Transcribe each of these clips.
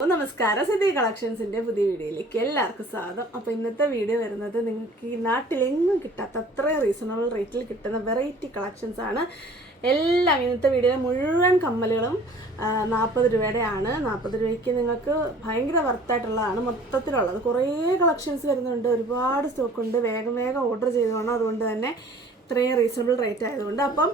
നമസ്കാരം സിദ്ധി കളക്ഷൻസിന്റെ പുതിയ വീഡിയോയിലേക്ക് എല്ലാവർക്കും സ്വാഗതം. അപ്പോൾ ഇന്നത്തെ വീഡിയോ വരുന്നത് നിങ്ങൾക്ക് ഈ നാട്ടിലെങ്ങും കിട്ടാത്ത അത്രയും റീസണബിൾ റേറ്റിൽ കിട്ടുന്ന വെറൈറ്റി കളക്ഷൻസ് ആണ്. എല്ലാം ഇന്നത്തെ വീഡിയോയിലെ മുഴുവൻ കമ്മലുകളും നാൽപ്പത് രൂപയുടെയാണ് നാൽപ്പത് രൂപയ്ക്ക് നിങ്ങൾക്ക് ഭയങ്കര വർത്തായിട്ടുള്ളതാണ് മൊത്തത്തിലുള്ളത്. കുറേ കളക്ഷൻസ് വരുന്നുണ്ട്. ഒരുപാട് സ്റ്റോക്കുണ്ട് വേഗം വേഗം ഓർഡർ ചെയ്ത് അതുകൊണ്ട് തന്നെ ഇത്രയും റീസണബിൾ റേറ്റ് ആയതുകൊണ്ട് അപ്പം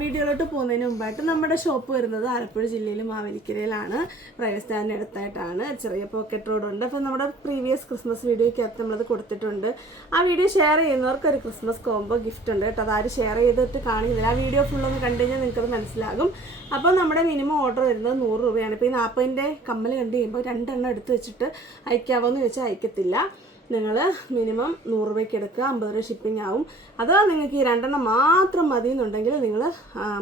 വീഡിയോയിലോട്ട് പോകുന്നതിന് മുമ്പായിട്ട് നമ്മുടെ ഷോപ്പ് വരുന്നത് ആലപ്പുഴ ജില്ലയിൽ മാവേലിക്കരയിലാണ്. പ്രൈവറ്റ് സ്റ്റാൻഡിന് അടുത്തായിട്ടാണ്. ചെറിയ പോക്കറ്റ് റോഡുണ്ട് അപ്പം നമ്മുടെ പ്രീവിയസ് ക്രിസ്മസ് വീഡിയോയ്ക്കകത്ത് നമ്മളത് കൊടുത്തിട്ടുണ്ട്. ആ വീഡിയോ ഷെയർ ചെയ്യുന്നവർക്ക് ഒരു ക്രിസ്മസ് കോംബോ ഗിഫ്റ്റ് ഉണ്ട് കേട്ടോ. അതാരും ഷെയർ ചെയ്തിട്ട് കാണിക്കുന്നില്ല. ആ വീഡിയോ ഫുൾ ഒന്ന് കണ്ടു കഴിഞ്ഞാൽ നിങ്ങൾക്കത് മനസ്സിലാകും. അപ്പോൾ നമ്മുടെ മിനിമം ഓർഡർ വരുന്നത് നൂറ് രൂപയാണ്. ഇപ്പോൾ ഈ നാൽപ്പതിന്റെ കമ്മൽ കണ്ടു കഴിയുമ്പോൾ രണ്ടെണ്ണം എടുത്ത് വെച്ചിട്ട് അയക്കാവോ എന്ന് ചോദിച്ചാൽ അയക്കത്തില്ല. നിങ്ങൾ മിനിമം നൂറ് രൂപയ്ക്ക് എടുക്കുക അമ്പത് രൂപ ഷിപ്പിംഗ് ആവും. അത് നിങ്ങൾക്ക് ഈ രണ്ടെണ്ണം മാത്രം മതി എന്നുണ്ടെങ്കിൽ നിങ്ങൾ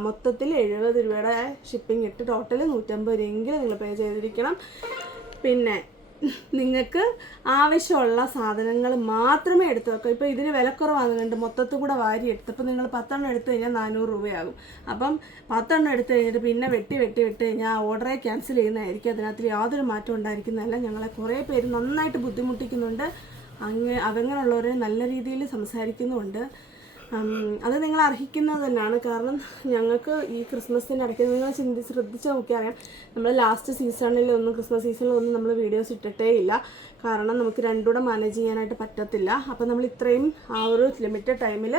മൊത്തത്തിൽ എഴുപത് രൂപയുടെ ഷിപ്പിംഗ് ഇട്ട് ടോട്ടൽ നൂറ്റമ്പത് രൂപയെങ്കിലും നിങ്ങൾ പേ ചെയ്തിരിക്കണം. പിന്നെ നിങ്ങൾക്ക് ആവശ്യമുള്ള സാധനങ്ങൾ മാത്രമേ എടുത്തു വെക്കൂ. ഇപ്പോൾ ഇതിന് വിലക്കുറവാകുന്നുണ്ട് മൊത്തത്തിൽ കൂടെ വാരി എടുത്തപ്പോൾ നിങ്ങൾ പത്തെണ്ണം എടുത്തു കഴിഞ്ഞാൽ നാനൂറ് രൂപയാകും. അപ്പം പത്തെണ്ണം എടുത്തു കഴിഞ്ഞിട്ട് പിന്നെ വെട്ടി വെട്ടി വെട്ടി കഴിഞ്ഞാൽ ആ ഓർഡറെ ക്യാൻസൽ ചെയ്യുന്നതായിരിക്കും. അതിനകത്ത് യാതൊരു മാറ്റം ഉണ്ടായിരിക്കുന്നതല്ല. ഞങ്ങളെ കുറേ പേര് നന്നായിട്ട് ബുദ്ധിമുട്ടിക്കുന്നുണ്ട്. അങ്ങ് അതങ്ങനെയുള്ളവരെ നല്ല രീതിയിൽ സംസാരിക്കുന്നുമുണ്ട്. അത് നിങ്ങൾ അർഹിക്കുന്നത് തന്നെയാണ്. കാരണം ഞങ്ങൾക്ക് ഈ ക്രിസ്മസിന്റെ ഇടയ്ക്ക് നിങ്ങൾ ചിന്തി ശ്രദ്ധിച്ച് നോക്കിയാൽ അറിയാം നമ്മൾ ലാസ്റ്റ് സീസണിലൊന്നും ക്രിസ്മസ് സീസണിലൊന്നും നമ്മൾ വീഡിയോസ് ഇട്ടിട്ടേ ഇല്ല. കാരണം നമുക്ക് രണ്ടുകൂടെ മാനേജ് ചെയ്യാനായിട്ട് പറ്റത്തില്ല. അപ്പോൾ നമ്മൾ ഇത്രയും ആ ഒരു ലിമിറ്റഡ് ടൈമിൽ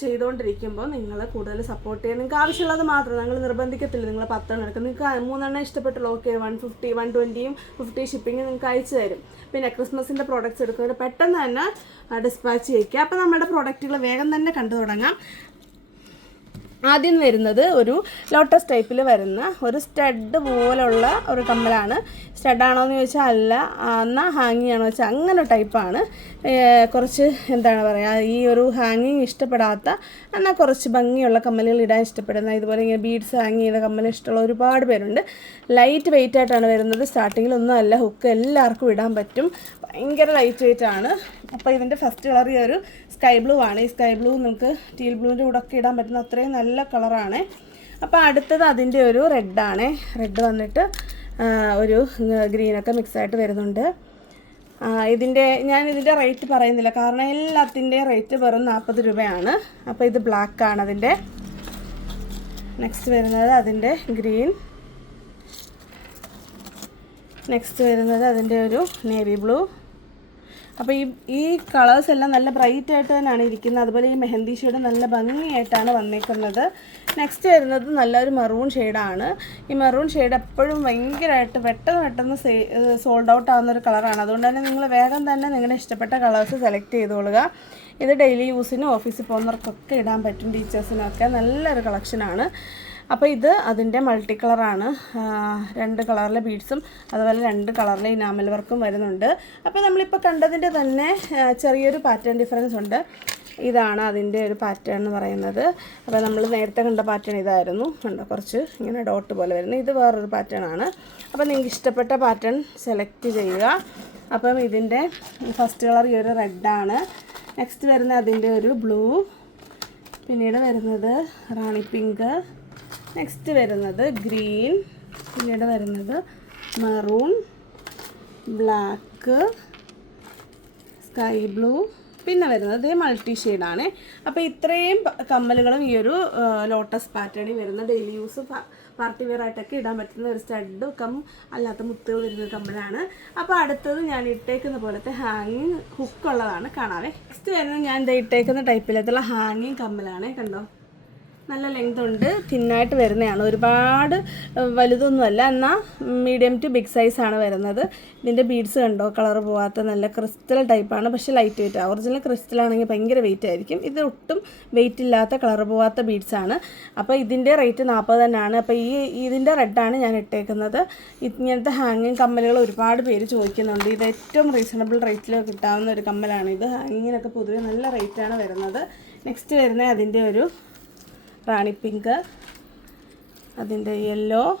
ചെയ്തുകൊണ്ടിരിക്കുമ്പോൾ നിങ്ങൾ കൂടുതൽ സപ്പോർട്ട് ചെയ്യാൻ നിങ്ങൾക്ക് ആവശ്യമുള്ളത് മാത്രം. ഞങ്ങൾ നിർബന്ധിക്കത്തില്ല. നിങ്ങൾ പത്തെണ്ണം എടുക്കും നിങ്ങൾക്ക് മൂന്നെണ്ണം ഇഷ്ടപ്പെട്ടുള്ള ഓക്കെ വൺ ഫിഫ്റ്റി വൺ ട്വന്റിയും ഫിഫ്റ്റി ഷിപ്പിംഗ് നിങ്ങൾക്ക് അയച്ചു തരും. പിന്നെ ക്രിസ്മസിന്റെ പ്രോഡക്റ്റ്സ് എടുക്കുന്നവർ പെട്ടെന്ന് തന്നെ ഡിസ്പാച്ച് ചെയ്യിക്കുക. അപ്പോൾ നമ്മുടെ പ്രോഡക്റ്റുകൾ വേഗം തന്നെ കണ്ടു തുടങ്ങാം. ആദ്യം വരുന്നത് ഒരു ലോട്ടസ് ടൈപ്പിൽ വരുന്ന ഒരു സ്റ്റഡ് പോലുള്ള ഒരു കമ്മലാണ്. സ്റ്റഡാണോ എന്ന് ചോദിച്ചാൽ അല്ല എന്നാൽ ഹാങ്ങിങ് ആണോ വെച്ചാൽ അങ്ങനെ ടൈപ്പാണ് കുറച്ച് എന്താണ് പറയുക ഈ ഒരു ഹാങ്ങിങ് ഇഷ്ടപ്പെടാത്ത എന്നാൽ കുറച്ച് ഭംഗിയുള്ള കമ്മലുകൾ ഇടാൻ ഇഷ്ടപ്പെടുന്ന ഇതുപോലെ ഇങ്ങനെ ബീഡ്സ് ഹാങ് ചെയ്ത കമ്മൽ ഇഷ്ടമുള്ള ഒരുപാട് പേരുണ്ട്. ലൈറ്റ് വെയിറ്റ് ആയിട്ടാണ് വരുന്നത്. സ്റ്റാർട്ടിങ്ങിൽ ഒന്നും അല്ല ഹുക്ക് എല്ലാവർക്കും ഇടാൻ പറ്റും. ഭയങ്കര ലൈറ്റ് വെയിറ്റ് ആണ്. അപ്പോൾ ഇതിന്റെ ഫസ്റ്റ് കളർ ഈ ഒരു സ്കൈ ബ്ലൂ ആണ്. ഈ സ്കൈ ബ്ലൂ നമുക്ക് ടീൽ ബ്ലൂവിന്റെ കൂടെ ഒക്കെ ഇടാൻ പറ്റുന്ന അത്രയും നല്ല കളറാണ് അപ്പോൾ അടുത്തത് അതിന്റെ ഒരു റെഡാണ് റെഡ് വന്നിട്ട് ഒരു ഗ്രീനൊക്കെ മിക്സായിട്ട് വരുന്നുണ്ട്. ഇതിന്റെ ഞാൻ ഇതിന്റെ റേറ്റ് പറയുന്നില്ല. കാരണം എല്ലാത്തിന്റെയും റേറ്റ് വെറും നാൽപ്പത് രൂപയാണ്. അപ്പോൾ ഇത് ബ്ലാക്ക് ആണ് അതിന്റെ നെക്സ്റ്റ് വരുന്നത് അതിന്റെ ഗ്രീൻ നെക്സ്റ്റ് വരുന്നത് അതിന്റെ ഒരു നേവി ബ്ലൂ അപ്പോൾ ഈ ഈ കളേഴ്സ് എല്ലാം നല്ല ബ്രൈറ്റ് ആയിട്ട് തന്നെയാണ് ഇരിക്കുന്നത്. അതുപോലെ ഈ മെഹന്തി ഷെയ്ഡ് നല്ല ഭംഗിയായിട്ടാണ് വന്നേക്കുന്നത്. നെക്സ്റ്റ് വരുന്നത് നല്ലൊരു മെറൂൺ ഷെയ്ഡാണ് ഈ മെറൂൺ ഷെയ്ഡ് എപ്പോഴും ഭയങ്കരമായിട്ട് പെട്ടെന്ന് പെട്ടെന്ന് സോൾഡ് ഔട്ട് ആവുന്ന ഒരു കളറാണ് അതുകൊണ്ട് തന്നെ നിങ്ങൾ വേഗം തന്നെ നിങ്ങളുടെ ഇഷ്ടപ്പെട്ട കളേഴ്സ് സെലക്ട് ചെയ്തോളുക. ഇത് ഡെയിലി യൂസിന് ഓഫീസിൽ പോകുന്നവർക്കൊക്കെ ഇടാൻ പറ്റും ടീച്ചേഴ്സിനൊക്കെ നല്ലൊരു കളക്ഷനാണ് അപ്പോൾ ഇത് അതിന്റെ മൾട്ടി കളറാണ് രണ്ട് കളറിലെ ബീഡ്സും അതുപോലെ രണ്ട് കളറിലെ ഇനാമൽ വർക്കും വരുന്നുണ്ട്. അപ്പോൾ നമ്മളിപ്പോൾ കണ്ടതിന്റെ തന്നെ ചെറിയൊരു പാറ്റേൺ ഡിഫറൻസ് ഉണ്ട്. ഇതാണ് അതിന്റെ ഒരു പാറ്റേൺ എന്ന് പറയുന്നത്. അപ്പോൾ നമ്മൾ നേരത്തെ കണ്ട പാറ്റേൺ ഇതായിരുന്നു. കണ്ടോ കുറച്ച് ഇങ്ങനെ ഡോട്ട് പോലെ വരുന്നത് ഇത് വേറൊരു പാറ്റേൺ ആണ്. അപ്പോൾ നിങ്ങൾക്ക് ഇഷ്ടപ്പെട്ട പാറ്റേൺ സെലക്ട് ചെയ്യുക. അപ്പം ഇതിന്റെ ഫസ്റ്റ് കളർ ഈ ഒരു റെഡാണ് നെക്സ്റ്റ് വരുന്ന അതിന്റെ ഒരു ബ്ലൂ പിന്നീട് വരുന്നത് റാണി പിങ്ക് നെക്സ്റ്റ് വരുന്നത് ഗ്രീൻ പിന്നീട് വരുന്നത് മെറൂൺ ബ്ലാക്ക് സ്കൈ ബ്ലൂ പിന്നെ വരുന്നത് മൾട്ടി ഷെയ്ഡാണ് അപ്പോൾ ഇത്രയും കമ്മലുകളും ഈ ഒരു ലോട്ടസ് പാറ്റേണിൽ വരുന്ന ഡെയിലി യൂസ് പാർട്ടി വെയർ ആയിട്ടൊക്കെ ഇടാൻ പറ്റുന്ന ഒരു സ്റ്റഡ് കം അല്ലാത്ത മുത്തുകൾ വരുന്ന കമ്മലാണ്. അപ്പോൾ അടുത്തത് ഞാൻ ഇട്ടേക്കുന്ന പോലത്തെ ഹാങ്ങിങ് ഹുക്ക് ഉള്ളതാണ്. കാണാവേ. നെക്സ്റ്റ് വരുന്നത് ഞാൻ ഇട്ടേക്കുന്ന ടൈപ്പിലത്തുള്ള ഹാങ്ങിങ് കമ്മലാണ്. കണ്ടോ? നല്ല ലെങ്ത് ഉണ്ട്. തിന്നായിട്ട് വരുന്നതാണ്. ഒരുപാട് വലുതൊന്നുമല്ല. എന്നാൽ മീഡിയം ടു ബിഗ് സൈസ് ആണ് വരുന്നത്. ഇതിന്റെ ബീഡ്സ് കണ്ടോ? കളർ പോവാത്ത നല്ല ക്രിസ്റ്റൽ ടൈപ്പാണ് പക്ഷേ ലൈറ്റ് വെയിറ്റ് ഒറിജിനൽ ക്രിസ്റ്റൽ ആണെങ്കിൽ ഭയങ്കര വെയിറ്റ് ആയിരിക്കും. ഇത് ഒട്ടും വെയിറ്റ് ഇല്ലാത്ത കളർ പോവാത്ത ബീഡ്സാണ് അപ്പോൾ ഇതിന്റെ റേറ്റ് നാൽപ്പത് തന്നെയാണ്. അപ്പോൾ ഈ ഇതിന്റെ റെഡാണ് ഞാൻ ഇട്ടേക്കുന്നത്. ഇങ്ങനത്തെ ഹാങ്ങിങ് കമ്മലുകൾ ഒരുപാട് പേര് ചോദിക്കുന്നുണ്ട്. ഇത് ഏറ്റവും റീസണബിൾ റേറ്റിൽ കിട്ടാവുന്ന ഒരു കമ്മലാണ്. ഇത് ഹാങ്ങിങ്ങിനൊക്കെ പൊതുവെ നല്ല റേറ്റാണ് വരുന്നത്. നെക്സ്റ്റ് വരുന്നത് അതിന്റെ ഒരു റാണി പിങ്ക്. അതിന്റെ യെല്ലോ.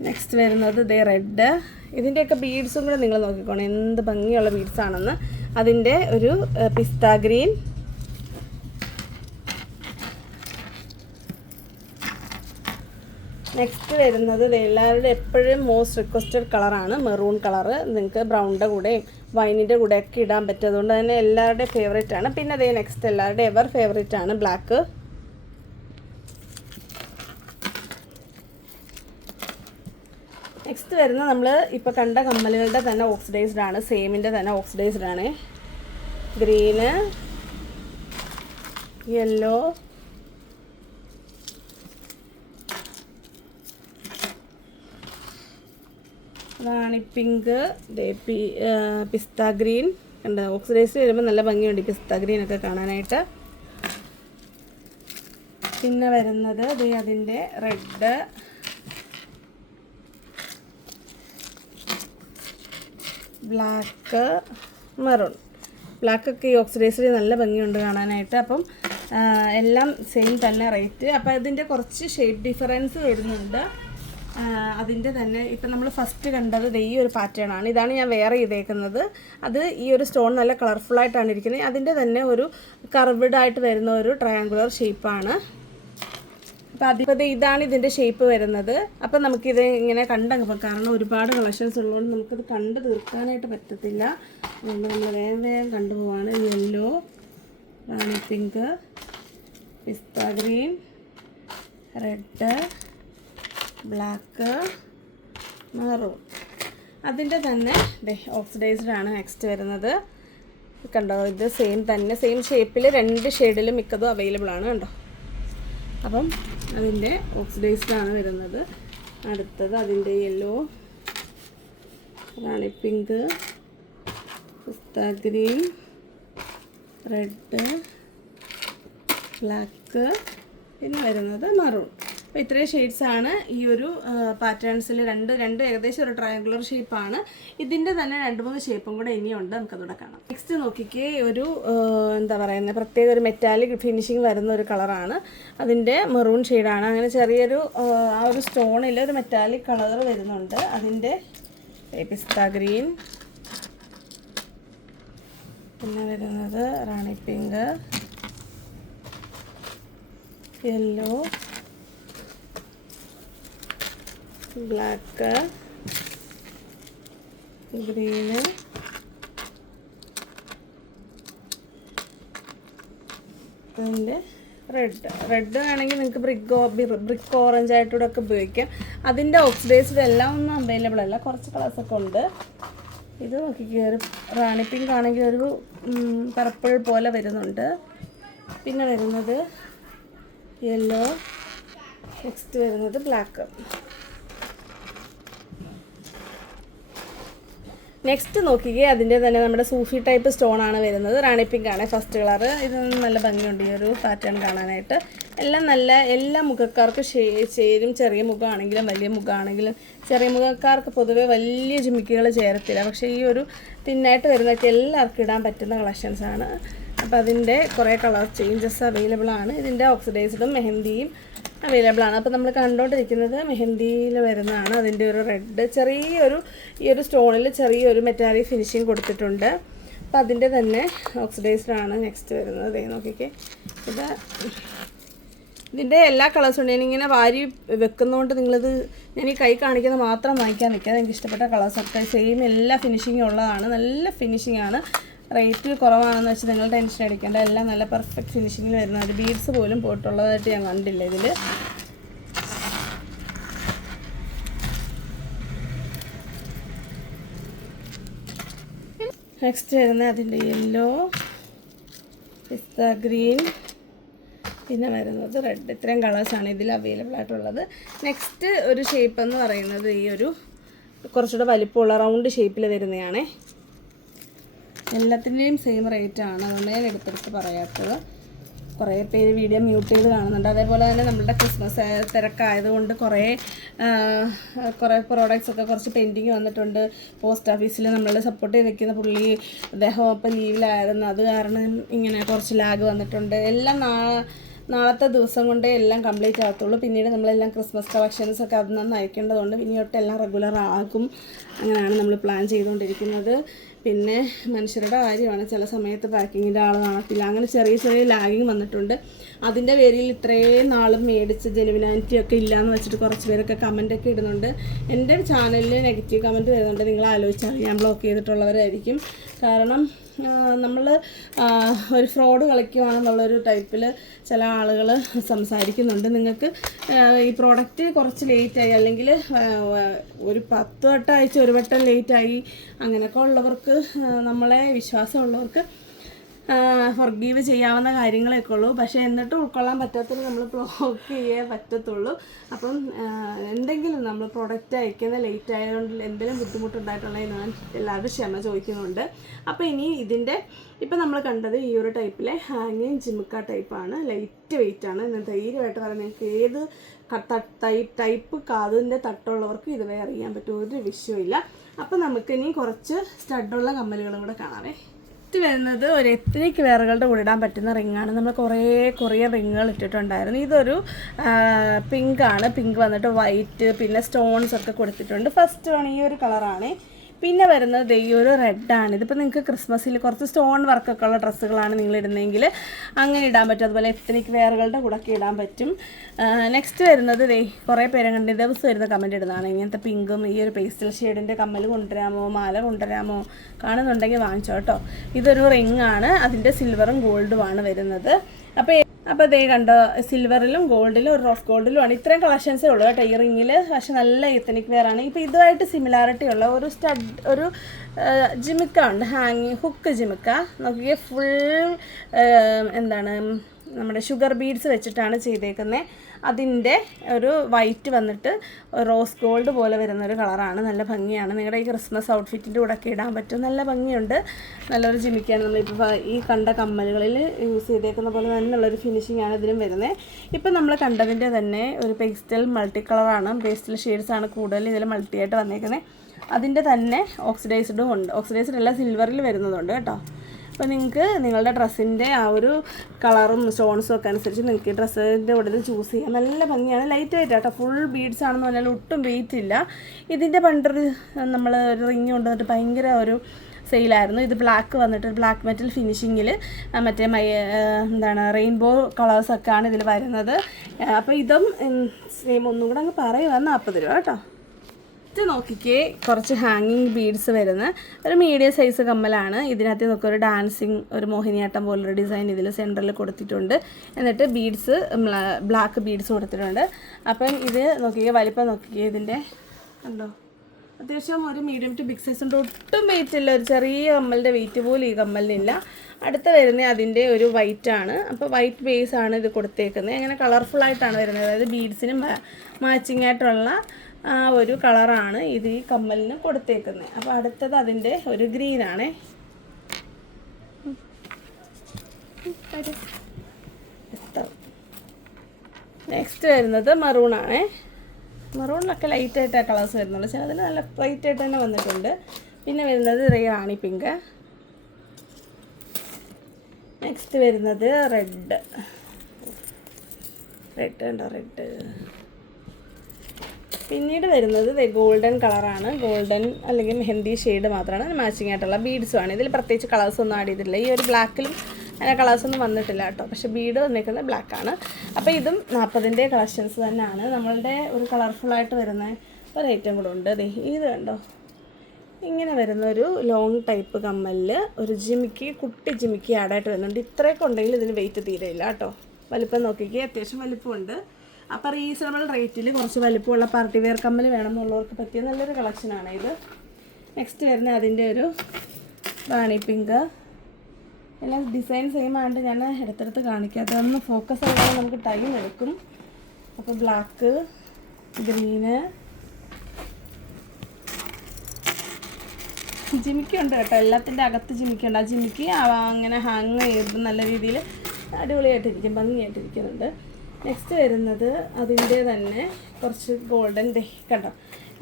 നെക്സ്റ്റ് വരുന്നത് ദേ റെഡ്. ഇതിന്റെയൊക്കെ ബീഡ്സും കൂടെ നിങ്ങൾ നോക്കിക്കോണം. എന്ത് ഭംഗിയുള്ള ബീഡ്സാണെന്ന്. അതിന്റെ ഒരു പിസ്ത ഗ്രീൻ. നെക്സ്റ്റ് വരുന്നത് എല്ലാവരുടെ എപ്പോഴും മോസ്റ്റ് റിക്വസ്റ്റഡ് കളറാണ് മെറൂൺ കളറ് നിങ്ങൾക്ക് ബ്രൗണിന്റെ കൂടെയും വൈനിന്റെ കൂടെ ഒക്കെ ഇടാൻ പറ്റും. അതുകൊണ്ട് തന്നെ എല്ലാവരുടെയും ഫേവറേറ്റ് ആണ്. പിന്നെ അതേ നെക്സ്റ്റ് എല്ലാവരുടെയും എവർ ഫേവറേറ്റ് ആണ്. ബ്ലാക്ക് നെക്സ്റ്റ് വരുന്ന നമ്മൾ ഇപ്പോൾ കണ്ട കമ്മലുകളുടെ തന്നെ ഓക്സിഡൈസ്ഡ് ആണ്. സെയിമിന്റെ തന്നെ ഓക്സിഡൈസ്ഡ് ആണ്. Green yellow rani pink pista green. ഉണ്ട് ഓക്സിഡൈസ് വരുമ്പോൾ നല്ല ഭംഗിയുണ്ട് പിസ്ത ഗ്രീൻ ഒക്കെ കാണാനായിട്ട്. പിന്നെ വരുന്നത് ദേ അതിന്റെ റെഡ്. Black maroon. ബ്ലാക്കൊക്കെ ഈ ഓക്സിഡൈസിൽ നല്ല ഭംഗിയുണ്ട് കാണാനായിട്ട്. അപ്പം എല്ലാം സെയിം തന്നെ റേറ്റ്. അപ്പോൾ അതിന്റെ കുറച്ച് ഷെയ്ഡ് ഡിഫറൻസ് വരുന്നുണ്ട്. അതിന്റെ തന്നെ ഇപ്പം നമ്മൾ ഫസ്റ്റ് കണ്ടത് ഈ ഒരു പാറ്റേൺ ആണ്. ഇതാണ് ഞാൻ വേറെ ചെയ്തേക്കുന്നത്. അത് ഈ ഒരു സ്റ്റോൺ നല്ല കളർഫുൾ ആയിട്ടാണ് ഇരിക്കുന്നത്. അതിന്റെ തന്നെ ഒരു കർവ്ഡ് ആയിട്ട് വരുന്ന ഒരു ട്രയാങ്കുലർ ഷേപ്പാണ് അപ്പോൾ അതിപ്പോൾ ഇതാണ് ഇതിന്റെ ഷേപ്പ് വരുന്നത്. അപ്പം നമുക്കിത് ഇങ്ങനെ കണ്ടങ്ങ് കാരണം ഒരുപാട് കളക്ഷൻസ് ഉള്ളതുകൊണ്ട് നമുക്കത് കണ്ട് തീർക്കാനായിട്ട് പറ്റത്തില്ല. അതുകൊണ്ട് നമ്മൾ വേഗം വേഗം കണ്ടുപോവാണ് yellow rani pink pista green red black maroon. അതിന്റെ തന്നെ ഓക്സിഡൈസ്ഡ് ആണ് നെക്സ്റ്റ് വരുന്നത്. കണ്ടോ ഇത് സെയിം തന്നെ സെയിം ഷേപ്പിൽ രണ്ട് ഷെയ്ഡിലും മിക്കതും അവൈലബിൾ ആണ് കണ്ടോ? അപ്പം അതിന്റെ ഓക്സിഡൈസ്ഡാണ് വരുന്നത്. അടുത്തത് അതിന്റെ yellow rani pink pista green red black പിന്നെ വരുന്നത് മറൂൺ അപ്പോൾ ഇത്രയും ആണ് ഈ ഒരു പാറ്റേൺസിൽ രണ്ട് രണ്ട് ഏകദേശം ഒരു ട്രയാങ്കുലർ ഷേപ്പാണ് ഇതിന്റെ തന്നെ രണ്ട് മൂന്ന് ഷേപ്പും കൂടെ ഇനിയുണ്ട്. നമുക്കതൂടെ കാണാം. നെക്സ്റ്റ് നോക്കിക്കേ ഒരു എന്താ പറയുന്നത് പ്രത്യേക ഒരു മെറ്റാലിക് ഫിനിഷിങ് വരുന്ന ഒരു കളറാണ് അതിന്റെ മെറൂൺ ഷെയ്ഡാണ് അങ്ങനെ ചെറിയൊരു ആ ഒരു സ്റ്റോണിൽ ഒരു മെറ്റാലിക് കളർ വരുന്നുണ്ട്. അതിന്റെ പിസ്ത ഗ്രീൻ പിന്നെ വരുന്നത് rani pink yellow black green അതിന്റെ റെഡ്. റെഡ് വേണമെങ്കിൽ നിങ്ങൾക്ക് ബ്രിക്ക് ബ്രിക്ക് ഓറഞ്ച് ആയിട്ടൂടെ ഒക്കെ ഉപയോഗിക്കാം. അതിന്റെ ഓക്സിഡൈസ്ഡ് എല്ലാം ഒന്നും അവൈലബിൾ അല്ല. കുറച്ച് കളേഴ്സൊക്കെ ഉണ്ട്. ഇത് നോക്കി ഒരു റാണി പിങ്ക് ആണെങ്കിൽ ഒരു പർപ്പിൾ പോലെ വരുന്നുണ്ട്. പിന്നെ വരുന്നത് യെല്ലോ നെക്സ്റ്റ് വരുന്നത് ബ്ലാക്ക് നെക്സ്റ്റ് നോക്കിക്കേ അതിന്റെ തന്നെ നമ്മുടെ സൂഫി ടൈപ്പ് സ്റ്റോൺ ആണ് വരുന്നത്. റാണി പിങ്ക് ആണ്. ഫസ്റ്റ് കളർ ഇത് നല്ല ഭംഗിയുണ്ട് ഈ ഒരു പാറ്റേൺ കാണാനായിട്ട്. എല്ലാം നല്ല എല്ലാ മുഖക്കാർക്കും ചേരും. ചെറിയ മുഖമാണെങ്കിലും വലിയ മുഖമാണെങ്കിലും. ചെറിയ മുഖക്കാർക്ക് പൊതുവെ വലിയ ചുമിക്കുകൾ ചേരത്തില്ല. പക്ഷേ ഈ ഒരു തിന്നായിട്ട് വരുന്നതൊക്കെ എല്ലാവർക്കും ഇടാൻ പറ്റുന്ന കളക്ഷൻസ് ആണ്. അപ്പോൾ അതിന്റെ കുറേ കളർ ചേഞ്ചസ് അവൈലബിൾ ആണ്. ഇതിന്റെ ഓക്സിഡൈസ്ഡും മെഹന്തിയും അവൈലബിൾ ആണ്. അപ്പോൾ നമ്മൾ കണ്ടുകൊണ്ടിരിക്കുന്നത് മെഹന്തിയിൽ വരുന്നതാണ്. അതിന്റെ ഒരു റെഡ് ചെറിയൊരു ഈ ഒരു സ്റ്റോണിൽ ചെറിയൊരു മെറ്റാലിക് ഫിനിഷിങ് കൊടുത്തിട്ടുണ്ട്. അപ്പോൾ അതിന്റെ തന്നെ ഓക്സിഡൈസ്ഡ് ആണ് നെക്സ്റ്റ് വരുന്നത്. ദേ നോക്കിക്കേ. ഇത് ഇതിന്റെ എല്ലാ കളേഴ്സും ഉണ്ട്. ഞാനിങ്ങനെ വാരി വെക്കുന്നതുകൊണ്ട് നിങ്ങളിത് ഞാൻ ഈ കൈ കാണിക്കുന്നത് മാത്രം വാങ്ങിക്കാൻ നിൽക്കുക. എനിക്ക് ഇഷ്ടപ്പെട്ട കളേഴ്സൊക്കെ സെയിം എല്ലാ ഫിനിഷിങ്ങും ഉള്ളതാണ്. നല്ല ഫിനിഷിംഗ് ആണ്. റേറ്റ് കുറവാണെന്ന് വെച്ച് നിങ്ങൾ ടെൻഷൻ അടിക്കേണ്ട. എല്ലാം നല്ല പെർഫെക്റ്റ് ഫിനിഷിങ്ങിൽ വരുന്ന ഒരു ബീഡ്സ് പോലും പോയിട്ടുള്ളതായിട്ട് ഞാൻ കണ്ടില്ല ഇതിൽ നെക്സ്റ്റ് വരുന്ന അതിന്റെ യെല്ലോ പിസ്ത ഗ്രീൻ പിന്നെ വരുന്നത് റെഡ് ഇത്രയും കളേഴ്സാണ് ഇതിൽ അവൈലബിൾ ആയിട്ടുള്ളത്. നെക്സ്റ്റ് ഒരു ഷേപ്പ് എന്ന് പറയുന്നത് ഈ ഒരു കുറച്ചുകൂടെ വലിപ്പമുള്ള റൗണ്ട് ഷേപ്പിൽ വരുന്നതാണേ എല്ലാത്തിന്റെയും സെയിം റേറ്റ് ആണ്. അതുകൊണ്ട് ഞാൻ എടുത്തെടുത്ത് പറയാത്തത്. കുറേ പേര് വീഡിയോ മ്യൂട്ട് ചെയ്ത് കാണുന്നുണ്ട്. അതേപോലെ തന്നെ നമ്മുടെ ക്രിസ്മസ് തിരക്കായതുകൊണ്ട് കുറേ കുറേ പ്രോഡക്റ്റ്സ് ഒക്കെ കുറച്ച് പെൻഡിങ് വന്നിട്ടുണ്ട്. പോസ്റ്റ് ഓഫീസിൽ നമ്മളെ സപ്പോർട്ട് ചെയ്ത് നിൽക്കുന്ന പുള്ളി അദ്ദേഹം ഇപ്പം ലീവിലായിരുന്നു അത് കാരണം ഇങ്ങനെ കുറച്ച് ലാഗ് വന്നിട്ടുണ്ട്. എല്ലാം നാളത്തെ ദിവസം കൊണ്ടേ എല്ലാം കംപ്ലീറ്റ് ആകത്തുള്ളൂ. പിന്നീട് നമ്മളെല്ലാം ക്രിസ്മസ് കളക്ഷൻസ് ഒക്കെ അതിൽ നിന്ന് അയക്കേണ്ടതുകൊണ്ട് എല്ലാം റെഗുലർ ആകും. അങ്ങനെയാണ് നമ്മൾ പ്ലാൻ ചെയ്തുകൊണ്ടിരിക്കുന്നത്. പിന്നെ മനുഷ്യരുടെ കാര്യമാണ്. ചില സമയത്ത് പാക്കിങ്ങിന്റെ ആൾ കാണത്തില്ല അങ്ങനെ ചെറിയ ചെറിയ ലാഗിങ് വന്നിട്ടുണ്ട്. അതിന്റെ പേരിൽ ഇത്രയും നാളും മേടിച്ച് ജെനുവിനാനിറ്റി ഒക്കെ ഇല്ലയെന്ന് വെച്ചിട്ട് കുറച്ച് പേരൊക്കെ കമന്റൊക്കെ ഇടുന്നുണ്ട്. എന്റെ ചാനലിൽ നെഗറ്റീവ് കമന്റ് വരുന്നുണ്ട്. നിങ്ങൾ ആലോചിച്ചാൽ ഞാൻ ബ്ലോക്ക് ചെയ്തിട്ടുള്ളവരായിരിക്കും. കാരണം നമ്മൾ ഒരു ഫ്രോഡ് കളിക്കുവാണെന്നുള്ളൊരു ടൈപ്പിൽ ചില ആളുകൾ സംസാരിക്കുന്നുണ്ട്. നിങ്ങൾക്ക് ഈ പ്രോഡക്റ്റ് കുറച്ച് ലേറ്റായി അല്ലെങ്കിൽ ഒരു പത്ത് വട്ടം അയച്ച് ഒരു വട്ടം ലേറ്റായി അങ്ങനെയൊക്കെ ഉള്ളവർക്ക് നമ്മളെ വിശ്വാസമുള്ളവർക്ക് ഫർഗീവ് ചെയ്യാവുന്ന കാര്യങ്ങളൊക്കെ ഉള്ളൂ. പക്ഷേ എന്നിട്ട് ഉൾക്കൊള്ളാൻ പറ്റാത്തത് നമ്മൾ ബ്ലോക്ക് ചെയ്യേ പറ്റത്തുള്ളൂ. അപ്പം എന്തെങ്കിലും നമ്മൾ പ്രൊഡക്റ്റ് അയക്കുന്ന ലേറ്റ് ആയതുകൊണ്ട് എന്തെങ്കിലും ബുദ്ധിമുട്ടുണ്ടായിട്ടുണ്ടെങ്കിൽ ഞാൻ എല്ലാവരും ക്ഷമ ചോദിക്കുന്നുണ്ട്. അപ്പോൾ ഇനി ഇതിന്റെ ഇപ്പം നമ്മൾ കണ്ടത് ഈ ഒരു ടൈപ്പിലെ ഹാങ്ങിങ് ജിമിക്ക ടൈപ്പാണ് ലൈറ്റ് വെയിറ്റ് ആണ്. ഞാൻ ധൈര്യമായിട്ട് പറയാം. നിങ്ങൾക്ക് ഏത് ടൈപ്പ് കാതിന്റെ തട്ടുള്ളവർക്ക് ഇത് അറിയാൻ പറ്റും ഒരു വിഷയമില്ല അപ്പം നമുക്ക് ഇനി കുറച്ച് സ്റ്റഡുള്ള കമ്മലുകളും കൂടെ കാണാവേ. ഇത് വരുന്നത് ഒരു എത്നിക് വെയറുകളുടെ കൂടെ ഇടാൻ പറ്റുന്ന റിങ്ങാണ് നമ്മൾ കുറേ കുറേ റിങ്ങുകൾ ഇട്ടിട്ടുണ്ടായിരുന്നു. ഇതൊരു പിങ്ക് ആണ്. പിങ്ക് വന്നിട്ട് വൈറ്റ് പിന്നെ സ്റ്റോൺസ് ഒക്കെ കൊടുത്തിട്ടുണ്ട്. ഫസ്റ്റ് വൺ ഈ ഒരു കളറാണ് പിന്നെ വരുന്നത് ഈ ഒരു റെഡാണ് ഇതിപ്പോൾ നിങ്ങൾക്ക് ക്രിസ്മസിൽ കുറച്ച് സ്റ്റോൺ വർക്കൊക്കെ ഉള്ള ഡ്രസ്സുകളാണ് നിങ്ങൾ ഇടുന്നതെങ്കിൽ അങ്ങനെ ഇടാൻ പറ്റും. അതുപോലെ എത്നിക് വെയറുകളുടെ കൂടെ ഒക്കെ ഇടാൻ പറ്റും. നെക്സ്റ്റ് വരുന്നത് ദേ കുറേ പേരെ കണ്ട് ദിവസം വരുന്ന കമന്റ് ഇടുന്നതാണ്. ഇങ്ങനത്തെ പിങ്കും ഈ ഒരു പേസ്റ്റൽ ഷെയ്ഡിന്റെ കമ്മൽ കൊണ്ടുവരാമോ? മാല കൊണ്ടുവരാമോ? കാണുന്നുണ്ടെങ്കിൽ വാങ്ങിച്ചോട്ടോ ഇതൊരു റിംഗ് ആണ്. അതിന്റെ സിൽവറും ഗോൾഡുമാണ് വരുന്നത്. അപ്പോൾ അപ്പോൾ ദേ കണ്ടോ സിൽവറിലും ഗോൾഡിലും ഒരു റോസ് ഗോൾഡിലും ആണ്. ഇത്രയും കളക്ഷൻസേ ഉള്ളൂ കേട്ടോ ഈ റിങ്ങിൽ പക്ഷെ നല്ല എത്തനിക് വെയർ ആണ്. ഇപ്പോൾ ഇതുമായിട്ട് സിമിലാരിറ്റി ഉള്ള ഒരു സ്റ്റഡ് ഒരു ജിമിക്ക ഉണ്ട്. ഹാങ്ങിങ് ഹുക്ക് ജിമിക്ക. നോക്കിയാൽ ഫുൾ എന്താണ് നമ്മുടെ ഷുഗർ ബീഡ്സ് വെച്ചിട്ടാണ് ചെയ്തേക്കുന്നത് അതിന്റെ ഒരു വൈറ്റ് വന്നിട്ട് റോസ് ഗോൾഡ് പോലെ വരുന്ന ഒരു കളറാണ്. നല്ല ഭംഗിയാണ്. നിങ്ങളുടെ ഈ ക്രിസ്മസ് ഔട്ട്ഫിറ്റിന്റെ കൂടെ ഒക്കെ ഇടാൻ പറ്റും. നല്ല ഭംഗിയുണ്ട്. നല്ലൊരു ജിമിക്കാണ് നമ്മളിപ്പോൾ ഈ കണ്ട കമ്മലുകളിൽ യൂസ് ചെയ്തേക്കുന്ന പോലെ തന്നെ തന്നെയുള്ളൊരു ഫിനിഷിംഗ് ആണ് ഇതിലും വരുന്നത് ഇപ്പം നമ്മൾ കണ്ടതിന്റെ തന്നെ ഒരു പേസ്റ്റൽ മൾട്ടി കളറാണ് പേസ്റ്റൽ ഷെയ്ഡ്സ് ആണ് കൂടുതൽ ഇതിൽ മൾട്ടി ആയിട്ട് വന്നേക്കുന്നത് അതിന്റെ തന്നെ ഓക്സിഡൈസ്ഡും ഉണ്ട്. ഓക്സിഡൈസ്ഡ് എല്ലാം സിൽവറിൽ വരുന്നതുണ്ട് കേട്ടോ. അപ്പോൾ നിങ്ങൾക്ക് നിങ്ങളുടെ ഡ്രസ്സിന്റെ ആ ഒരു കളറും സ്റ്റോൺസും ഒക്കെ അനുസരിച്ച് നിങ്ങൾക്ക് ഡ്രസ്സിന്റെ ഉടനെ ചൂസ് ചെയ്യാം. നല്ല ഭംഗിയാണ്. ലൈറ്റ് വെയിറ്റ് ആട്ടോ. ഫുൾ ബീഡ്സ് ആണെന്ന് പറഞ്ഞാൽ ഒട്ടും വെയിറ്റ് ഇല്ല. ഇതിന്റെ പണ്ടൊരു നമ്മൾ ഒരു റിങ് കൊണ്ടുവന്നിട്ട് ഭയങ്കര ഒരു സെയിലായിരുന്നു ഇത് ബ്ലാക്ക് വന്നിട്ട് ബ്ലാക്ക് മെറ്റൽ ഫിനിഷിങ്ങിൽ മറ്റേ മൈ എന്താണ് റെയിൻബോ കളേഴ്സൊക്കെയാണ് ഇതിൽ വരുന്നത്. അപ്പോൾ ഇതും സെയിം ഒന്നും കൂടെ അങ്ങ് പറയുക നാൽപ്പത് രൂപ കേട്ടോ. ഇത് നോക്കിക്കേ കുറച്ച് ഹാങ്ങിങ് ബീഡ്സ് വരുന്ന ഒരു മീഡിയം സൈസ് കമ്മലാണ്. ഇതിനകത്ത് നോക്കുക ഒരു ഡാൻസിങ് ഒരു മോഹിനിയാട്ടം പോലൊരു ഡിസൈൻ ഇതിൽ സെന്ററിൽ കൊടുത്തിട്ടുണ്ട്. എന്നിട്ട് ബീഡ്സ് ബ്ലാക്ക് ബീഡ്സ് കൊടുത്തിട്ടുണ്ട്. അപ്പം ഇത് നോക്കിക്കേ വലിപ്പം നോക്കിക്കേ ഇതിന്റെ. ഉണ്ടോ അത്യാവശ്യം ഒരു മീഡിയം ടു ബിഗ് സൈസ് ഉണ്ട്. ഒട്ടും വെയിറ്റ് ഇല്ല. ഒരു ചെറിയ കമ്മലിന്റെ വെയിറ്റ് പോലും ഈ കമ്മലിനില്ല. അടുത്ത വരുന്നത് അതിന്റെ ഒരു വൈറ്റ് ആണ്. അപ്പോൾ വൈറ്റ് ബേസ് ആണ് ഇത് കൊടുത്തേക്കുന്നത്. അങ്ങനെ കളർഫുൾ ആയിട്ടാണ് വരുന്നത്. അതായത് ബീഡ്സിനും മാച്ചിങ് ആയിട്ടുള്ള ആ ഒരു കളറാണ് ഇത് ഈ കമ്മലിന് കൊടുത്തേക്കുന്നത്. അപ്പോൾ അടുത്തത് അതിന്റെ ഒരു ഗ്രീനാണേ നെക്സ്റ്റ് വരുന്നത് മറൂണാണേ മറൂണിലൊക്കെ ലൈറ്റ് ആയിട്ടാണ് കളേഴ്സ് വരുന്നുള്ളൂ. അതിന് നല്ല ബ്രൈറ്റ് ആയിട്ട് തന്നെ വന്നിട്ടുണ്ട്. പിന്നെ വരുന്നത് റാണി പിങ്ക് നെക്സ്റ്റ് വരുന്നത് റെഡ് റെഡ് ഉണ്ടോ റെഡ് പിന്നീട് വരുന്നത് ഗോൾഡൻ കളറാണ്. ഗോൾഡൻ അല്ലെങ്കിൽ മെഹന്തി ഷെയ്ഡ് മാത്രമാണ്. മാച്ചിങ് ആയിട്ടുള്ള ബീഡ്സുമാണ് ഇതിൽ പ്രത്യേകിച്ച് കളേഴ്സ് ഒന്നും ആഡ് ചെയ്തിട്ടില്ല. ഈ ഒരു ബ്ലാക്കിലും അങ്ങനെ കളേഴ്സ് ഒന്നും വന്നിട്ടില്ല കേട്ടോ. പക്ഷേ ബീഡ് വന്നിരിക്കുന്നത് ബ്ലാക്കാണ് അപ്പോൾ ഇതും നാൽപ്പതിന്റെ കളക്ഷൻസ് തന്നെയാണ്. നമ്മളുടെ ഒരു കളർഫുള്ളായിട്ട് വരുന്ന ഒരു ഐറ്റം കൂടെ ഉണ്ട്. അതെ ഇത് കണ്ടോ? ഇങ്ങനെ വരുന്ന ഒരു ലോങ് ടൈപ്പ് കമ്മലിൽ ഒരു ജിമിക്ക് കുട്ടി ജിമിക്ക് ആഡായിട്ട് വരുന്നുണ്ട്. ഇത്രയൊക്കെ ഉണ്ടെങ്കിൽ ഇതിന് വെയിറ്റ് തീരെയില്ല കേട്ടോ. വലിപ്പം നോക്കിക്കേ അത്യാവശ്യം വലിപ്പമുണ്ട്. അപ്പോൾ റീസണബിൾ റേറ്റിൽ കുറച്ച് വലിപ്പമുള്ള പാർട്ടി വെയർ കമ്മൽ വേണമെന്നുള്ളവർക്ക് പറ്റിയ നല്ലൊരു കളക്ഷനാണ് ഇത്. നെക്സ്റ്റ് വരുന്ന അതിന്റെ ഒരു റാണി പിങ്ക്. എല്ലാം ഡിസൈൻ സെയിം ആയിട്ട് ഞാൻ എടുത്തെടുത്ത് കാണിക്കാത്ത ഒന്ന് ഫോക്കസ് ആകാൻ നമുക്ക് ടൈം എടുക്കും. അപ്പോൾ ബ്ലാക്ക് ഗ്രീന് ജിമിക്കുണ്ട് കേട്ടോ. എല്ലാത്തിന്റെ അകത്ത് ജിമിക്കുണ്ട്. ആ ജിമിക്ക് അങ്ങനെ ഹാങ് ചെയ്ത് നല്ല രീതിയിൽ അടിപൊളിയായിട്ടിരിക്കും ഭംഗിയായിട്ടിരിക്കുന്നുണ്ട്. നെക്സ്റ്റ് വരുന്നത് അതിന്റെ തന്നെ കുറച്ച് ഗോൾഡൻ ദേ കണ്ടോ?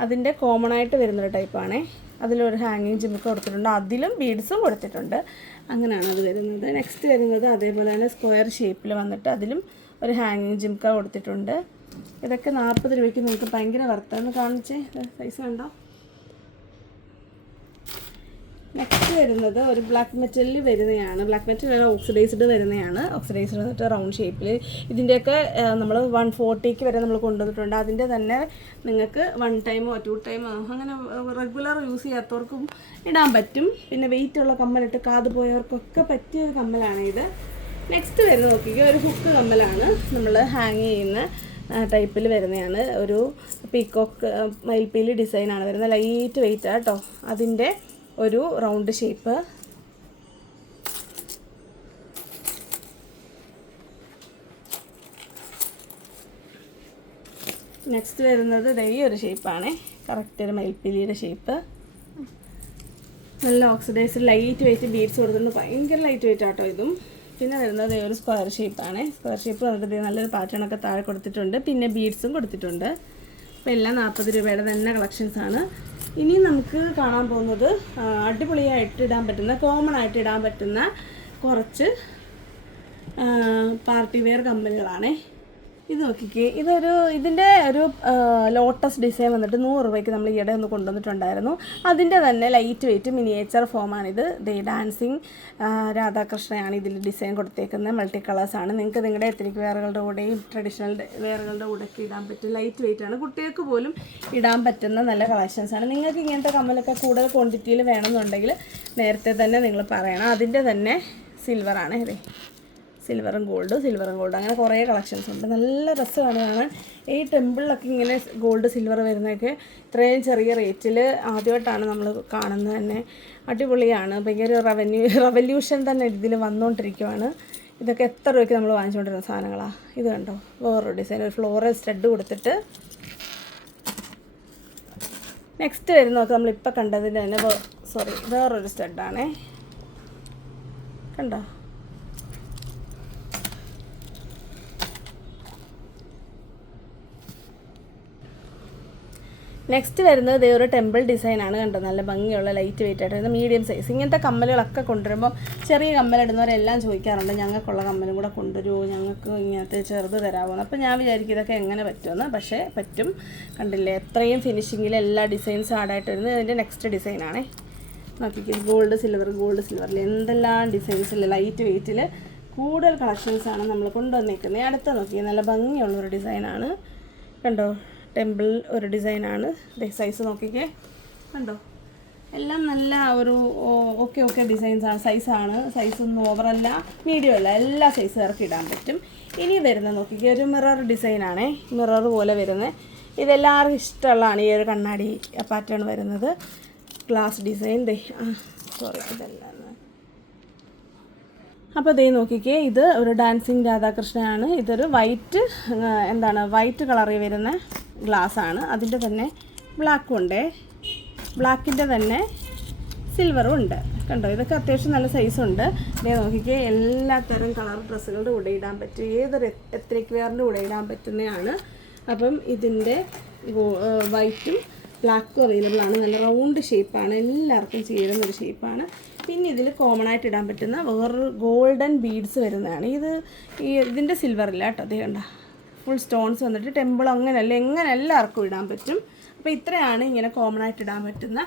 അതിന്റെ കോമൺ ആയിട്ട് വരുന്നൊരു ടൈപ്പാണേ അതിലൊരു ഹാങ്ങിങ് ജിമ്മ് കൊടുത്തിട്ടുണ്ട്. അതിലും ബീഡ്സും കൊടുത്തിട്ടുണ്ട്. അങ്ങനെയാണ് അത് വരുന്നത്. നെക്സ്റ്റ് വരുന്നത് അതേപോലെ തന്നെ സ്ക്വയർ ഷേപ്പിൽ വന്നിട്ട് അതിലും ഒരു ഹാങ്ങിങ് ജിംക്ക കൊടുത്തിട്ടുണ്ട്. ഇതൊക്കെ നാൽപ്പത് രൂപയ്ക്ക് നിങ്ങൾക്ക് ഭയങ്കര വർത്താന്ന് കാണിച്ചേ. സൈസ് കണ്ടോ നെക്സ്റ്റ് വരുന്നത് ഒരു ബ്ലാക്ക് മെറ്റലിൽ വരുന്നതാണ് ബ്ലാക്ക് മെറ്റൽ ഓക്സിഡൈസ്ഡ് വരുന്നതാണ് ഓക്സിഡൈസ്ഡ് വന്നിട്ട് റൗണ്ട് ഷേപ്പിൽ ഇതിന്റെയൊക്കെ നമ്മൾ വൺ ഫോർട്ടിക്ക് വരെ നമ്മൾ കൊണ്ടുവന്നിട്ടുണ്ട്. അതിന്റെ തന്നെ നിങ്ങൾക്ക് വൺ ടൈമോ ടു ടൈമോ അങ്ങനെ റെഗുലർ യൂസ് ചെയ്യാത്തവർക്കും ഇടാൻ പറ്റും. പിന്നെ വെയിറ്റ് ഉള്ള കമ്മലിട്ട് കാത് പോയവർക്കൊക്കെ പറ്റിയ ഒരു കമ്മലാണ് ഇത്. നെക്സ്റ്റ് വരുന്ന നോക്കിക്കുക ഒരു ഹുക്ക് കമ്മലാണ് നമ്മൾ ഹാങ് ചെയ്യുന്ന ടൈപ്പിൽ വരുന്നതാണ്. ഒരു പീക്കോക്ക് മയിൽപ്പീലി ഡിസൈനാണ് വരുന്നത്. ലൈറ്റ് വെയിറ്റ് ആട്ടോ അതിന്റെ ഒരു റൗണ്ട് ഷേപ്പ്. നെക്സ്റ്റ് വരുന്നത് ദേ ഒരു ഷേപ്പാണ് കറക്റ്റ് ഒരു മയിൽപ്പിലിയുടെ ഷേപ്പ് നല്ല ഓക്സിഡൈസ് ലൈറ്റ് വെയിറ്റ് ബീഡ്സ് കൊടുത്തിട്ടുണ്ട്. ഭയങ്കര ലൈറ്റ് വെയിറ്റ് ആട്ടോ ഇതും. പിന്നെ വരുന്നത് ഒരു സ്ക്വയർ ഷേപ്പാണ് സ്ക്വയർ ഷേപ്പ് വന്നിട്ട് നല്ലൊരു പാറ്റേണൊക്കെ താഴെ കൊടുത്തിട്ടുണ്ട്. പിന്നെ ബീഡ്സും കൊടുത്തിട്ടുണ്ട്. അപ്പോൾ എല്ലാം നാൽപ്പത് രൂപയുടെ തന്നെ കളക്ഷൻസാണ് ഇനി നമുക്ക് കാണാൻ പോകുന്നത് അടിപൊളിയായിട്ട് ഇടാൻ പറ്റുന്ന കോമൺ ആയിട്ട് ഇടാൻ പറ്റുന്ന കുറച്ച് പാർട്ടി വെയർ കമ്പനികളാണേ. ഇത് നോക്കിക്കേ. ഇതൊരു ഇതിന്റെ ഒരു ലോട്ടസ് ഡിസൈൻ വന്നിട്ട് നൂറ് രൂപയ്ക്ക് നമ്മൾ ഈയിടെ ഒന്ന് കൊണ്ടുവന്നിട്ടുണ്ടായിരുന്നു. അതിന്റെ തന്നെ ലൈറ്റ് വെയിറ്റ് മിനിയേച്ചർ ഫോമാണിത് ദേ ഡാൻസിങ് രാധാകൃഷ്ണയാണ് ഇതിൽ ഡിസൈൻ കൊടുത്തേക്കുന്നത് മൾട്ടി കളേഴ്സാണ് നിങ്ങൾക്ക് നിങ്ങളുടെ എത്തനിക് വെയറുകളുടെ കൂടെയും ട്രഡീഷണൽ വെയറുകളുടെ കൂടെയൊക്കെ ഇടാൻ പറ്റും ലൈറ്റ് വെയിറ്റ് ആണ്. കുട്ടികൾക്ക് പോലും ഇടാൻ പറ്റുന്ന നല്ല കളക്ഷൻസ് ആണ്. നിങ്ങൾക്ക് ഇങ്ങനത്തെ കമ്മലൊക്കെ കൂടുതൽ ക്വാണ്ടിറ്റിയിൽ വേണമെന്നുണ്ടെങ്കിൽ നേരത്തെ തന്നെ നിങ്ങൾ പറയണം. അതിന്റെ തന്നെ സിൽവറാണ് അതെ സിൽവറും ഗോൾഡ് സിൽവറും ഗോൾഡ് അങ്ങനെ കുറേ കളക്ഷൻസ് ഉണ്ട്. നല്ല രസമാണ് കാണാൻ. ഈ ടെമ്പിളിലൊക്കെ ഇങ്ങനെ ഗോൾഡ് സിൽവർ വരുന്നതൊക്കെ ഇത്രയും ചെറിയ റേറ്റിൽ ആദ്യമായിട്ടാണ് നമ്മൾ കാണുന്നത് തന്നെ. അടിപൊളിയാണ്. ഭയങ്കര റവന്യൂ റവല്യൂഷൻ തന്നെ ഇതിൽ വന്നുകൊണ്ടിരിക്കുവാണ് ഇതൊക്കെ എത്ര രൂപയ്ക്ക് നമ്മൾ വാങ്ങിച്ചുകൊണ്ടിരുന്ന സാധനങ്ങളാണ് ഇത് കണ്ടോ? വേറൊരു ഡിസൈൻ ഒരു ഫ്ലോറൽ സ്റ്റഡ് കൊടുത്തിട്ട്. നെക്സ്റ്റ് വരുന്നതൊക്കെ നമ്മളിപ്പോൾ കണ്ടതിന്റെ തന്നെ സോറി വേറൊരു സ്റ്റഡാണേ കണ്ടോ? നെക്സ്റ്റ് വരുന്നത് ഇതേ ഒരു ടെമ്പിൾ ഡിസൈനാണ് കണ്ടോ? നല്ല ഭംഗിയുള്ള ലൈറ്റ് വെയിറ്റ് ആയിട്ട് വരുന്നത് മീഡിയം സൈസ് ഇങ്ങനത്തെ കമ്മലുകളൊക്കെ കൊണ്ടുവരുമ്പോൾ ചെറിയ കമ്മലിടുന്നവരെല്ലാം ചോദിക്കാറുണ്ട് ഞങ്ങൾക്കുള്ള കമ്മലും കൂടെ കൊണ്ടുവരുമോ ഞങ്ങൾക്ക് ഇങ്ങനത്തെ ചെറുത് തരാമോ അപ്പോൾ ഞാൻ വിചാരിക്കും ഇതൊക്കെ എങ്ങനെ പറ്റുമെന്ന്. പക്ഷേ പറ്റും. കണ്ടില്ലേ? എത്രയും ഫിനിഷിങ്ങിൽ എല്ലാ ഡിസൈൻസ് ആഡായിട്ട് വരുന്നത് ഇതിന്റെ നെക്സ്റ്റ് ഡിസൈനാണേ നോക്കിക്കേ ഗോൾഡ് സിൽവർ ഗോൾഡ് സിൽവറിൽ എന്തെല്ലാം ഡിസൈൻസിൽ ലൈറ്റ് വെയിറ്റിൽ കൂടുതൽ കളക്ഷൻസാണ് നമ്മൾ കൊണ്ടുവന്നേക്കുന്നത് അടുത്ത നോക്കി നല്ല ഭംഗിയുള്ളൊരു ഡിസൈനാണ് കണ്ടോ? ടെമ്പിൾ ഒരു ഡിസൈനാണ്. സൈസ് നോക്കിക്കേ. കണ്ടോ? എല്ലാം നല്ല ഒരു ഓക്കെ ഓക്കെ ഡിസൈൻസാണ് സൈസാണ് സൈസ് ഒന്നും ഓവറല്ല മീഡിയം അല്ല. എല്ലാ സൈസുകാർക്കും ഇടാൻ പറ്റും. ഇനി വരുന്ന നോക്കിക്കേ ഒരു മിറർ ഡിസൈനാണേ മിറർ പോലെ വരുന്നത് ഇതെല്ലാവർക്കും ഇഷ്ടമുള്ളതാണ് ഈ ഒരു കണ്ണാടി പാറ്റേൺ വരുന്നത്. ഗ്ലാസ് ഡിസൈൻ സോറി ഇതല്ല അപ്പോൾ ദേ നോക്കിക്കേ ഇത് ഒരു ഡാൻസിങ് രാധാകൃഷ്ണനാണ്. ഇതൊരു വൈറ്റ് എന്താണ് വൈറ്റ് കളറിൽ വരുന്ന ഗ്ലാസ് ആണ്. അതിന്റെ തന്നെ ബ്ലാക്കും ഉണ്ട്. ബ്ലാക്കിന്റെ തന്നെ സിൽവറും ഉണ്ട്. കണ്ടോ? ഇതൊക്കെ അത്യാവശ്യം നല്ല സൈസുണ്ട് ദേ നോക്കിക്കേ എല്ലാത്തരം കളർ ഡ്രസ്സുകളുടെ കൂടെ ഇടാൻ പറ്റും. ഏതൊരു എത്രയ്ക്ക് വെയറിന്റെ കൂടെ ഇടാൻ പറ്റുന്നതാണ്. അപ്പം ഇതിന്റെ വൈറ്റും ബ്ലാക്കും അവൈലബിൾ ആണ്. നല്ല റൗണ്ട് ഷേപ്പാണ് എല്ലാവർക്കും ചേരുന്ന ഒരു ഷേപ്പാണ് പിന്നെ ഇതിൽ കോമൺ ആയിട്ട് ഇടാൻ പറ്റുന്ന വേറൊരു ഗോൾഡൻ ബീഡ്സ് വരുന്നതാണ്. ഇത് ഈ ഇതിന്റെ സിൽവർ ഇല്ല കേട്ടോ. അതേ കണ്ട. ഫുൾ സ്റ്റോൺസ് വന്നിട്ട് ടെമ്പിൾ അങ്ങനെയല്ല എങ്ങനെ എല്ലാവർക്കും ഇടാൻ പറ്റും. അപ്പോൾ ഇത്രയാണ് ഇങ്ങനെ കോമൺ ആയിട്ട് ഇടാൻ പറ്റുന്ന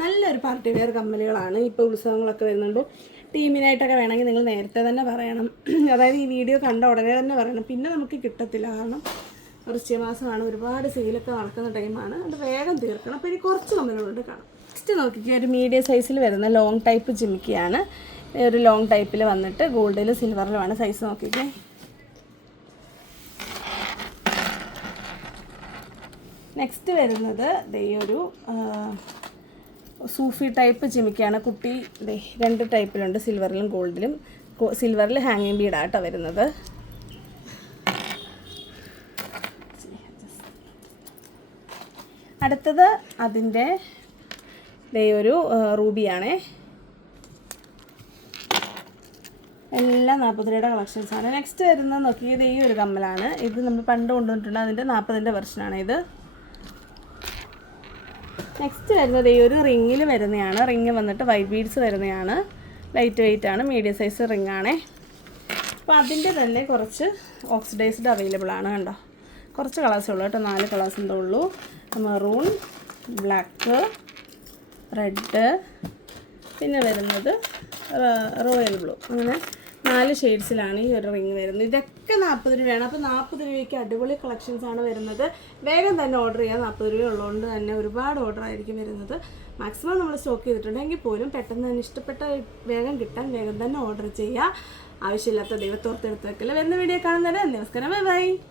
നല്ലൊരു പാർട്ടി വെയർ കമ്മലുകളാണ്. ഇപ്പോൾ ഉത്സവങ്ങളൊക്കെ വരുന്നുണ്ട്. ടീമിനായിട്ടൊക്കെ വേണമെങ്കിൽ നിങ്ങൾ നേരത്തെ തന്നെ പറയണം. അതായത് ഈ വീഡിയോ കണ്ട ഉടനെ തന്നെ പറയണം. പിന്നെ നമുക്ക് കിട്ടത്തില്ല. കാരണം വൃശ്ചികമാസമാണ്. ഒരുപാട് സെയിലൊക്കെ നടക്കുന്ന ടൈമാണ് അത് വേഗം തീർക്കണം. അപ്പോൾ ഇനി കുറച്ച് കമ്പനികളുണ്ട് കാണാം. നെക്സ്റ്റ് നോക്കിക്കുക ഒരു മീഡിയം സൈസിൽ വരുന്ന ലോങ് ടൈപ്പ് ജിമിക്കിയാണ്. ഒരു ലോങ് ടൈപ്പിൽ വന്നിട്ട് ഗോൾഡിലും സിൽവറിലുമാണ് സൈസ് നോക്കിക്കേ. നെക്സ്റ്റ് വരുന്നത് ദേ ഒരു സൂഫി ടൈപ്പ് ജിമിക്കാണ്. കുട്ടി ദേ രണ്ട് ടൈപ്പിലുണ്ട് സിൽവറിലും ഗോൾഡിലും സിൽവറിൽ ഹാങ്ങിങ് ബീഡാട്ടോ വരുന്നത്. അടുത്തത് അതിന്റെ ഒരു റൂബിയാണേ. എല്ലാം നാൽപ്പത്തിരയുടെ കളക്ഷൻസാണ് നെക്സ്റ്റ് വരുന്നത് നോക്കിയത് ഈ ഒരു കമ്മലാണ്. ഇത് നമ്മൾ പണ്ട് കൊണ്ടുവന്നിട്ടുണ്ട്. അതിന്റെ നാൽപ്പതിന്റെ വെർഷനാണ് ഇത്. നെക്സ്റ്റ് വരുന്നത് ഈ ഒരു റിങ്ങിൽ വരുന്നതാണ്. റിങ് വന്നിട്ട് വൈറ്റ് ബീഡ്സ് വരുന്നതാണ്. ലൈറ്റ് വെയിറ്റ് ആണ്. മീഡിയം സൈസ് റിങ്ങാണേ അപ്പോൾ അതിന്റെ തന്നെ കുറച്ച് ഓക്സിഡൈസ്ഡ് അവൈലബിൾ ആണ് കണ്ടോ. കുറച്ച് കളേഴ്സേ ഉള്ളൂ കേട്ടോ. നാല് കളേഴ്സ് എന്തേ ഉള്ളൂ. മെറൂൺ ബ്ലാക്ക് റെഡ് പിന്നെ വരുന്നത് റോയൽ ബ്ലൂ അങ്ങനെ നാല് ഷെയ്ഡ്സിലാണ് ഈ ഒരു റിങ് വരുന്നത്. ഇതൊക്കെ നാൽപ്പത് രൂപയാണ്. അപ്പോൾ നാൽപ്പത് രൂപയ്ക്ക് അടിപൊളി കളക്ഷൻസ് ആണ് വരുന്നത്. വേഗം തന്നെ ഓർഡർ ചെയ്യാം. നാൽപ്പത് രൂപ ഉള്ളതുകൊണ്ട് തന്നെ ഒരുപാട് ഓർഡർ ആയിരിക്കും വരുന്നത്. മാക്സിമം നമ്മൾ സ്റ്റോക്ക് ചെയ്തിട്ടുണ്ടെങ്കിൽ പോലും പെട്ടെന്ന് തന്നെ ഇഷ്ടപ്പെട്ട വേഗം കിട്ടാൻ വേഗം തന്നെ ഓർഡർ ചെയ്യുക ആവശ്യമില്ലാത്ത ദൈവത്തോർത്തെടുത്ത് വെക്കൽ വരുന്ന വീഡിയോ കാണുന്നവരെ നമസ്കാരം. Bye bye